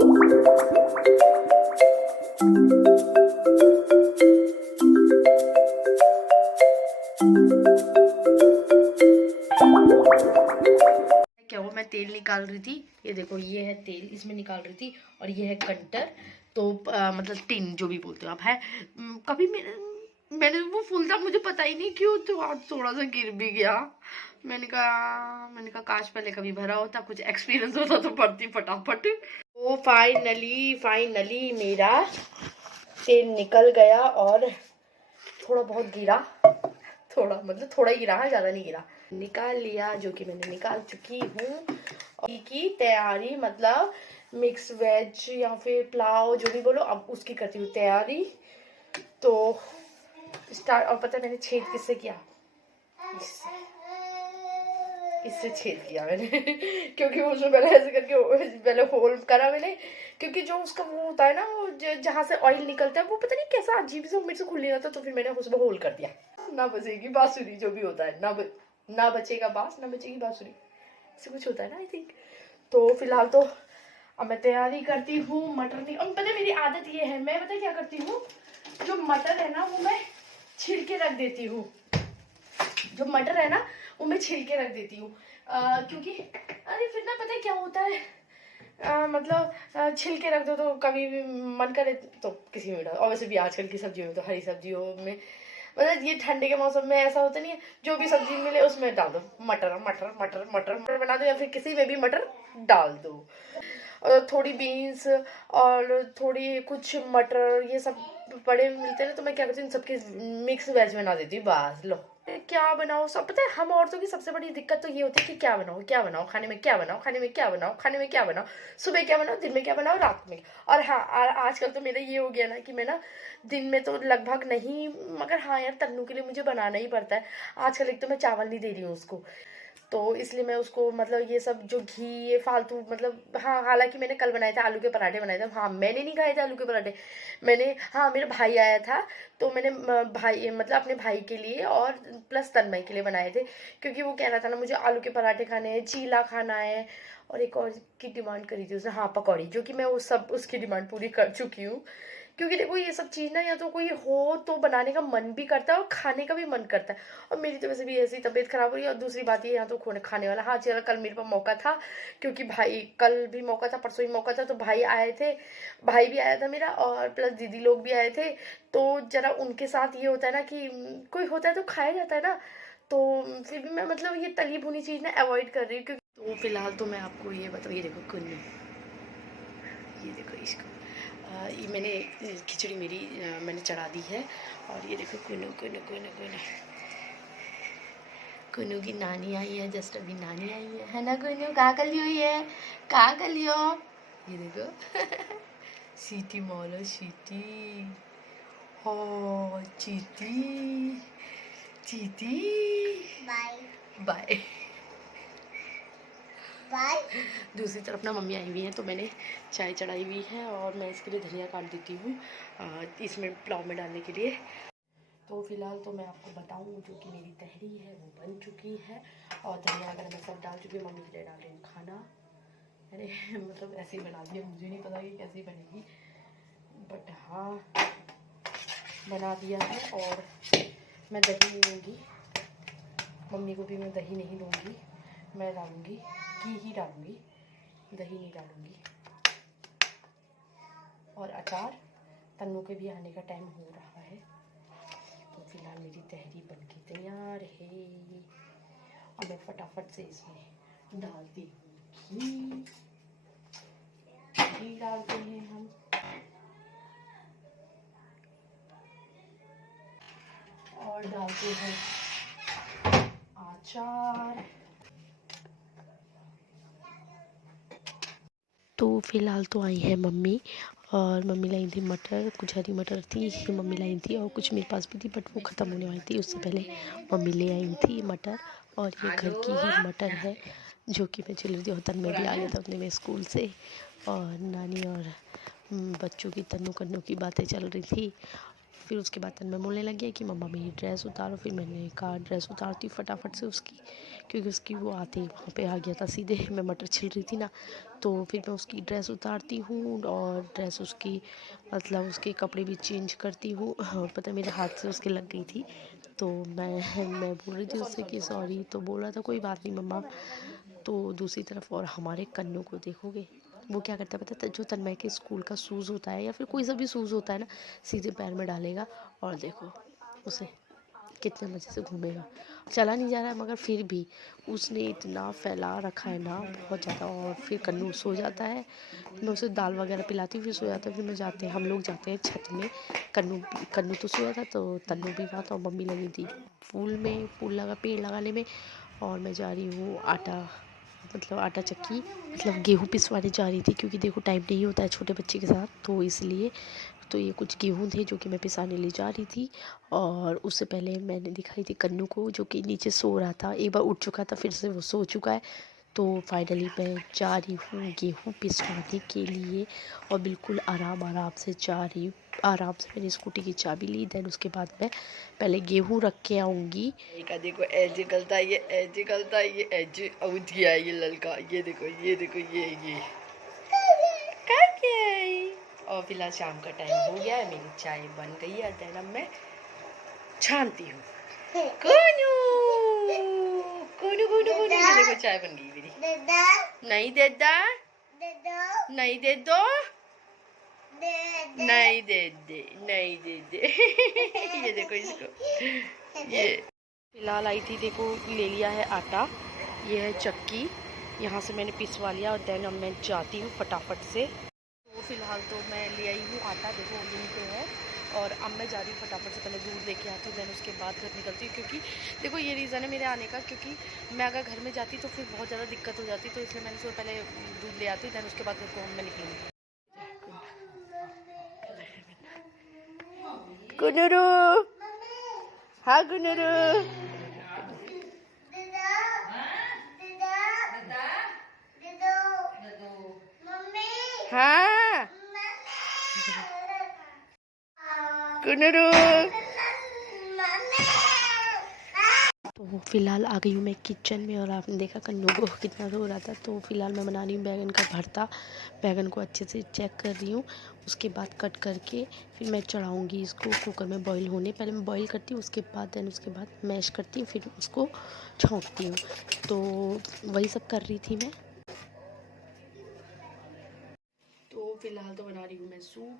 क्या वो मैं तेल निकाल रही थी, ये देखो ये है तेल, इसमें निकाल रही थी, और ये है कंटर। तो मतलब टिन जो भी बोलते हो आप है। कभी मैंने वो फूलता मुझे पता ही नहीं क्यों, तो आज थोड़ा सा गिर भी गया। मैंने कहा काश पहले कभी भरा होता, कुछ एक्सपीरियंस होता तो भरती फटाफट। तो फाइनली मेरा तेल निकल गया, और थोड़ा बहुत गिरा, थोड़ा मतलब थोड़ा ही गिरा है, ज़्यादा नहीं गिरा। निकाल लिया, जो कि मैंने निकाल चुकी हूँ। की तैयारी मतलब मिक्स वेज या फिर पुलाव जो भी बोलो, अब उसकी करती हूँ तैयारी। तो स्टार्ट। और पता है मैंने छेद किससे किया? इससे छेद किया मैंने क्योंकि उसमें पहले ऐसे करके पहले होल करा मैंने, क्योंकि जो उसका वो होता है ना, वो जहाँ से ऑयल निकलता है, वो पता नहीं कैसा अजीब से मेरे से खुल नहीं रहा था, तो फिर मैंने उसमें होल कर दिया। ना बचेगी बांसुरी, जो भी होता है, ना बचेगा बांस, ना बचेगी बांसुरी, ऐसे कुछ होता है ना आई थिंक। तो फिलहाल तो अब मैं तैयारी करती हूँ मटर की। अब पता है मेरी आदत ये है, मैं पता क्या करती हूँ, जो मटर है ना वो मैं छिल के रख देती हूँ। जो मटर है ना वो मैं छिल के रख देती हूँ, क्योंकि अरे फिर ना पता है क्या होता है, मतलब छिल के रख दो तो कभी भी मन करे तो किसी में डाल। और वैसे भी आजकल की सब्जियों में तो हरी सब्जियों में, मतलब ये ठंडे के मौसम में ऐसा होता नहीं है, जो भी सब्जी मिले उसमें डाल दो मटर मटर मटर मटर मटर बना दो, या फिर किसी में भी मटर डाल दो। और थोड़ी बीन्स और थोड़ी कुछ मटर ये सब बड़े मिलते हैं, तो मैं क्या करती हूँ सबके मिक्स वेज बना देती हूँ, बस लो क्या बनाओ। सब पता है हम औरतों की सबसे बड़ी दिक्कत तो ये होती है कि क्या बनाओ क्या बनाओ, खाने में क्या बनाओ, खाने में क्या बनाओ, खाने में क्या बनाओ, सुबह क्या बनाओ, दिन में क्या बनाओ, रात में। और हाँ आजकल तो मेरा ये हो गया ना कि मैं ना दिन में तो लगभग नहीं, मगर हाँ यार तन्नू के लिए मुझे बनाना ही पड़ता है। आजकल एक तो मैं चावल नहीं दे रही हूँ उसको, तो इसलिए मैं उसको मतलब ये सब जो घी ये फालतू मतलब, हाँ हालांकि मैंने कल बनाए थे आलू के पराठे बनाए थे, हाँ मैंने नहीं खाए थे आलू के पराठे, मैंने हाँ मेरा भाई आया था तो मैंने भाई मतलब अपने भाई के लिए और प्लस तन्मय के लिए बनाए थे, क्योंकि वो कह रहा था ना मुझे आलू के पराठे खाने हैं, चीला खाना है, और एक और की डिमांड करी थी उसने, हाँ पकौड़ी, जो कि मैं वो सब उसकी डिमांड पूरी कर चुकी हूँ। क्योंकि देखो ये सब चीज़ ना या तो कोई हो तो बनाने का मन भी करता है और खाने का भी मन करता है, और मेरी तो वैसे भी ऐसी तबीयत खराब हो रही है, और दूसरी बात ये यहाँ तो खाने वाला, हाँ चलो कल मेरे पास मौका था, क्योंकि भाई कल भी मौका था परसों ही मौका था, तो भाई आए थे, भाई भी आया था मेरा और प्लस दीदी लोग भी आए थे, तो जरा उनके साथ ये होता है ना कि कोई होता है तो खाया जाता है ना, तो फिर भी मैं मतलब ये तली भुनी चीज़ ना अवॉइड कर रही हूँ। क्योंकि तो फिलहाल तो मैं आपको ये बताऊँ, ये देखो कुन्नू, ये देखो इसको ये मैंने खिचड़ी मेरी मैंने चढ़ा दी है, और ये देखो कुनू कुनू कुनू कुनू कुनू की नानी आई है, जस्ट अभी नानी आई है ना कुनू, कहाँ कर लियो ये, कहाँ कर लियो, ये देखो सीटी मोलो सीटी, हो चीटी चीटी, बाय बाय बाय। दूसरी तरफ ना मम्मी आई हुई है, तो मैंने चाय चढ़ाई हुई है, और मैं इसके लिए धनिया काट देती हूँ इसमें पुलाव में डालने के लिए। तो फिलहाल तो मैं आपको बताऊँ जो कि मेरी तहरी है वो बन चुकी है, और धनिया वगैरह मैं सब डाल चुकी हूँ, मम्मी के लिए डाल रही हूँ खाना। अरे मतलब ऐसे ही बना दिया, मुझे नहीं पता कि कैसी बनेगी, बट हाँ बना दिया है। और मैं दही नहीं दूँगी, मम्मी को भी मैं दही नहीं दूँगी, मैं डालूँगी घी ही डालूँगी, दही नहीं डालूँगी। और अचार, तन्नू के भी आने का टाइम हो रहा है, तो फिलहाल मेरी तहरी बनके तैयार है, और मैं फटाफट से इसमें डालती हूँ घी, घी डालते हैं हम, और डालते हैं अचार। तो फिलहाल तो आई है मम्मी, और मम्मी लाई थी मटर, कुछ हरी मटर थी मम्मी लाई थी, और कुछ मेरे पास भी थी बट वो ख़त्म होने वाली थी, उससे पहले मम्मी ले आई थी मटर। और ये घर की ही मटर है जो कि मैं चल रही थी, और तन में भी आ गया था अपने में स्कूल से, और नानी और बच्चों की तन्नू कन्नू की बातें चल रही थी, फिर उसके बाद मैं बोलने लग गया कि मम्मा मेरी ड्रेस उतारो। फिर मैंने कहा ड्रेस उतारती फटाफट से उसकी, क्योंकि उसकी वो आते ही वहाँ पे आ गया था सीधे। मैं मटर छिल रही थी ना, तो फिर मैं उसकी ड्रेस उतारती हूँ और ड्रेस उसकी मतलब उसके कपड़े भी चेंज करती हूँ। और पता है मेरे हाथ से उसके लग गई थी, तो मैं बोल रही थी उससे कि सॉरी, तो बोल रहा था कोई बात नहीं मम्मा। तो दूसरी तरफ और हमारे कन्नू को देखोगे, वो क्या करता है पता है, जो तन्मय के स्कूल का शूज़ होता है या फिर कोई सा भी शूज़ होता है ना, सीधे पैर में डालेगा और देखो उसे कितने मज़े से घूमेगा। चला नहीं जा रहा है मगर फिर भी उसने इतना फैला रखा है ना, बहुत ज़्यादा। और फिर कन्नू सो जाता है, मैं उसे दाल वगैरह पिलाती हूँ, फिर सो जाता है। फिर हम लोग जाते हैं छत में। कन्नू तो सोया था, तो तन्नू भी वहाँ था और मम्मी लगी थी पेड़ लगाने में। और मैं जा रही हूँ आटा चक्की मतलब गेहूँ पिसवाने जा रही थी, क्योंकि देखो टाइम नहीं होता है छोटे बच्चे के साथ, तो इसलिए। तो ये कुछ गेहूँ थे जो कि मैं पिसाने ले जा रही थी। और उससे पहले मैंने दिखाई थी कन्नू को, जो कि नीचे सो रहा था, एक बार उठ चुका था, फिर से वो सो चुका है। तो फाइनली मैं जा रही हूँ गेहूँ पिसवाने के लिए, और बिल्कुल आराम से जा रही हूँ। आराम से मैंने स्कूटी की चाबी ली, देन उसके बाद मैं पहले गेहूँ रख के आऊँगी। देखो ऐसे गलता है, ये ऐसे गलता है, ये ऐसे आउट गया है ये लड़का। ये देखो ये और फिलहाल शाम का टाइम हो गया है, मेरी चाय बन गई है, देन अब मैं छानती हूँ। कोनू कोनू कोनू कोनू, ये देखो चाय बन गई मेरी। नहीं दे दा, नहीं दे दो, नहीं दे दे ये देखो इसको। ये फिलहाल आई थी, देखो ले लिया है आटा, ये है चक्की, यहाँ से मैंने पिसवा लिया और देन अब मैं जाती हूँ फटाफट से। तो फिलहाल तो मैं ले आई हूँ आटा, देखो यहीं पे है। और अब मैं जा रही हूँ फटाफट से, पहले दूध लेके आती हूँ, देन उसके बाद घर निकलती हूँ। क्योंकि देखो ये रीज़न है मेरे आने का, क्योंकि मैं अगर घर में जाती तो फिर बहुत ज़्यादा दिक्कत हो जाती, तो इसलिए मैंने सुबह पहले दूध ले आती, देन उसके बाद घर को मैं निकलूँगी। गुनरू, हाँ गुनरू, हाँ गुनरू। तो फिलहाल आ गई हूँ मैं किचन में, और आपने देखा कन्नू को कितना रो रहा था। तो फिलहाल मैं बना रही हूँ बैगन का भरता। बैगन को अच्छे से चेक कर रही हूँ, उसके बाद कट करके फिर मैं चढ़ाऊँगी इसको कुकर में बॉईल होने। पहले मैं बॉईल करती हूँ, उसके बाद मैश करती हूँ, फिर उसको छौंकती हूँ। तो वही सब कर रही थी मैं। तो फिलहाल तो बना रही हूँ मैं सूप,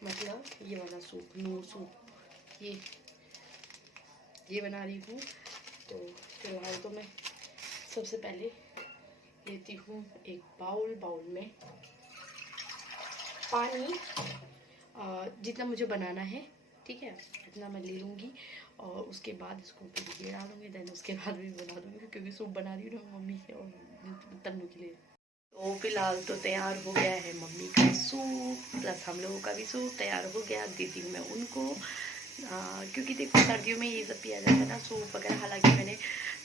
मतलब ये वाला सूप, नो सूप, ये बना रही हूँ। तो फिलहाल तो मैं सबसे पहले लेती हूँ एक बाउल में पानी, जितना मुझे बनाना है, ठीक है, इतना मैं ले लूँगी। और उसके बाद इसको फिर ये डालूँगी, देन उसके बाद भी बना दूँगी, क्योंकि सूप बना रही हूँ ना मम्मी के और तन्नू के लिए। तो फिलहाल तो तैयार हो गया है मम्मी का सूप, प्लस हम लोगों का भी सूप तैयार हो गया। दीदी मैं उनको, क्योंकि देखो सर्दियों में ये सब पिया जाता है ना, सूप वगैरह। हालांकि मैंने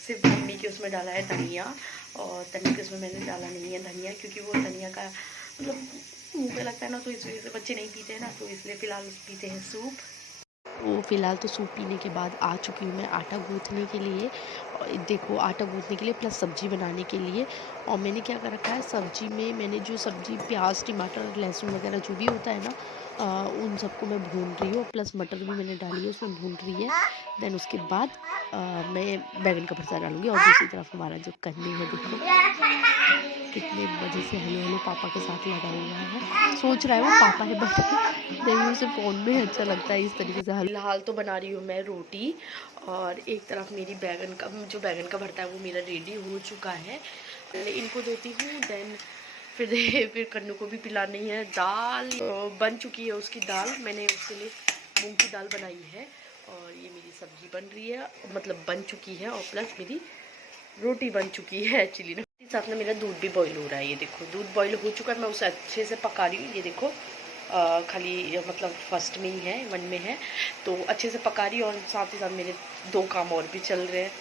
सिर्फ मम्मी के उसमें डाला है धनिया, और तन्नू के उसमें मैंने डाला नहीं है धनिया, क्योंकि वो धनिया का मतलब मुँह पे लगता है ना, तो इस वजह से बच्चे नहीं पीते हैं ना, तो इसलिए फ़िलहाल पीते हैं सूप। तो फ़िलहाल तो सूप पीने के बाद आ चुकी हूँ मैं आटा गूँथने के लिए। और देखो आटा गूँथने के लिए प्लस सब्ज़ी बनाने के लिए। और मैंने क्या कर रखा है, सब्ज़ी में मैंने जो सब्ज़ी प्याज टमाटर लहसुन वगैरह जो भी होता है ना, उन सबको मैं भून रही हूँ, प्लस मटर भी मैंने डाली है उसमें, भून रही है। देन उसके बाद मैं बैगन का भरता डालूँगी। और दूसरी तरफ हमारा जो कन्नी है, देखो कितने मज़े से हेलो हेलो पापा के साथ लगा हुआ है, सोच रहा है वो पापा है, बट नहीं, उसे फ़ोन में अच्छा लगता है इस तरीके से। फिलहाल तो बना रही हूँ मैं रोटी, और एक तरफ मेरी बैगन का भरता है वो मेरा रेडी हो चुका है। इनको देती हूँ, देन फिर कन्नू को भी पिलानी है। दाल बन चुकी है, उसकी दाल मैंने उसके लिए मूंग की दाल बनाई है। और ये मेरी सब्जी बन रही है, मतलब बन चुकी है, और प्लस मेरी रोटी बन चुकी है एक्चुअली ना। साथ में मेरा दूध भी बॉईल हो रहा है, ये देखो दूध बॉईल हो चुका है, मैं उसे अच्छे से पका रही हूँ। ये देखो खाली मतलब फर्स्ट में ही है, 1 में है, तो अच्छे से पका रही हूँ। और साथ ही साथ मेरे 2 काम और भी चल रहे हैं।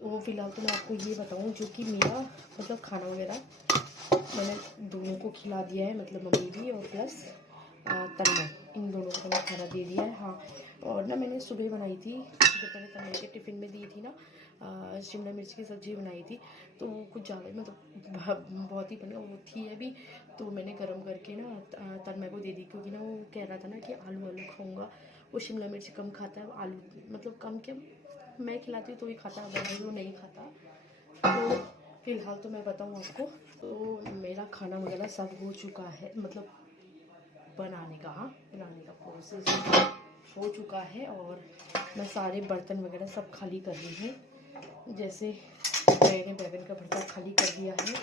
तो फिलहाल तो मैं आपको ये बताऊँ, जो कि मेरा मतलब खाना वगैरह मैंने दोनों को खिला दिया है, मतलब मम्मी भी और प्लस तन्मय, इन दोनों को मैंने खाना दे दिया है। हाँ, और ना मैंने सुबह बनाई थी, दोपहर तन्मय के टिफ़िन में दी थी ना, शिमला मिर्च की सब्ज़ी बनाई थी, तो वो कुछ ज़्यादा मतलब बहुत ही बनी वो थी अभी, तो मैंने गर्म करके ना तन्मय को दे दी, क्योंकि ना वो कह रहा था ना कि आलू आलू खाऊंगा, वो शिमला मिर्च कम खाता है, आलू मतलब कम क्या मैं खिलाती हूँ तो ही खाता है, वरना वो नहीं खाता। तो फ़िलहाल तो मैं बताऊँ आपको, तो मेरा खाना वगैरह सब हो चुका है, मतलब बनाने का प्रोसेस हो चुका है, और मैं सारे बर्तन वगैरह सब खाली कर रही हूँ। जैसे मैंने बैगन का भरता खाली कर दिया है,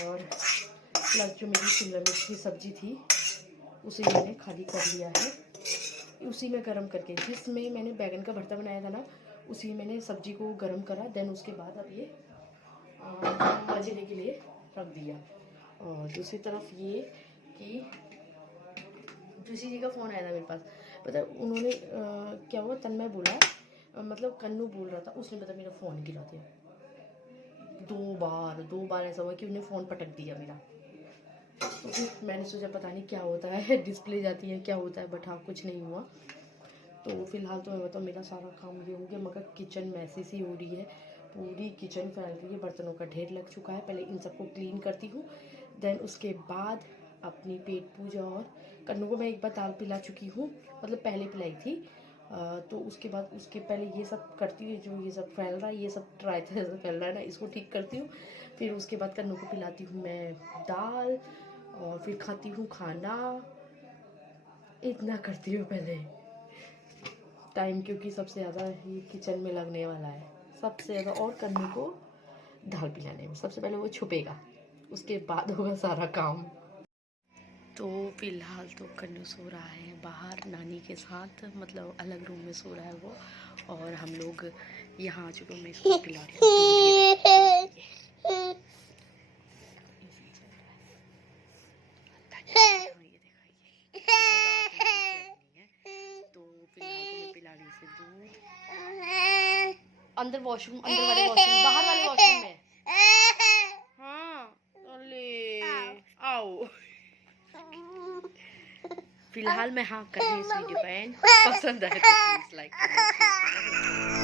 और प्लस जो मेरी शिमला मिर्च की सब्ज़ी थी उसे मैंने खाली कर लिया है, उसी में गरम करके, जिसमें मैंने बैगन का भरता बनाया था ना, उसी मैंने सब्ज़ी को गरम करा, देन उसके बाद अब ये मजने के लिए रख दिया। और दूसरी तरफ ये कि दूसरी जी का फ़ोन आया था मेरे पास, पता उन्होंने क्या हुआ, तन्मय बोला, मतलब कन्नू बोल रहा था, उसने पता मेरा फ़ोन गिरा दिया, दो बार ऐसा हुआ कि उन्हें फ़ोन पटक दिया मेरा। तो फिर मैंने सोचा पता नहीं क्या होता है, डिस्प्ले जाती है क्या होता है, बट हाँ कुछ नहीं हुआ। तो फिलहाल तो मैं बताऊँ मेरा सारा काम ये हो गया, मगर किचन मैसी सी हो रही है, पूरी किचन फैल रही है, बर्तनों का ढेर लग चुका है। पहले इन सबको क्लीन करती हूँ, देन उसके बाद अपनी पेट पूजा, और कन्नू को मैं एक बार दाल पिला चुकी हूँ, मतलब पहले पिलाई थी, तो उसके बाद उसके पहले ये सब करती हूँ, जो ये सब फैल रहा है, ये सब ट्राई जैसा फैल रहा है ना, इसको ठीक करती हूँ। फिर उसके बाद कन्नू को पिलाती हूँ मैं दाल, और फिर खाती हूँ खाना, इतना करती हूँ पहले टाइम, क्योंकि सबसे ज़्यादा ही किचन में लगने वाला है, सबसे ज़्यादा। और कन्नू को दाल पिलाने में सबसे पहले वो छुपेगा, उसके बाद होगा सारा काम। तो फिलहाल तो कन्नू सो रहा है बाहर नानी के साथ, मतलब अलग रूम में सो रहा है वो, और हम लोग यहाँ आ चुके हैं, मैं इसको पिला रही हूँ। तो फिलहाल तो मैं पिला रही इसे दूध, अंदर वॉशरूम, अंदर वाले वॉशरूम, बाहर वाले वॉशरूम में। हाँ, अरे आओ। फिलहाल मैं हाँ कर रही हूँ इस वीडियो को एंड, पसंद आए तो प्लीज लाइक कमेंट शेयर।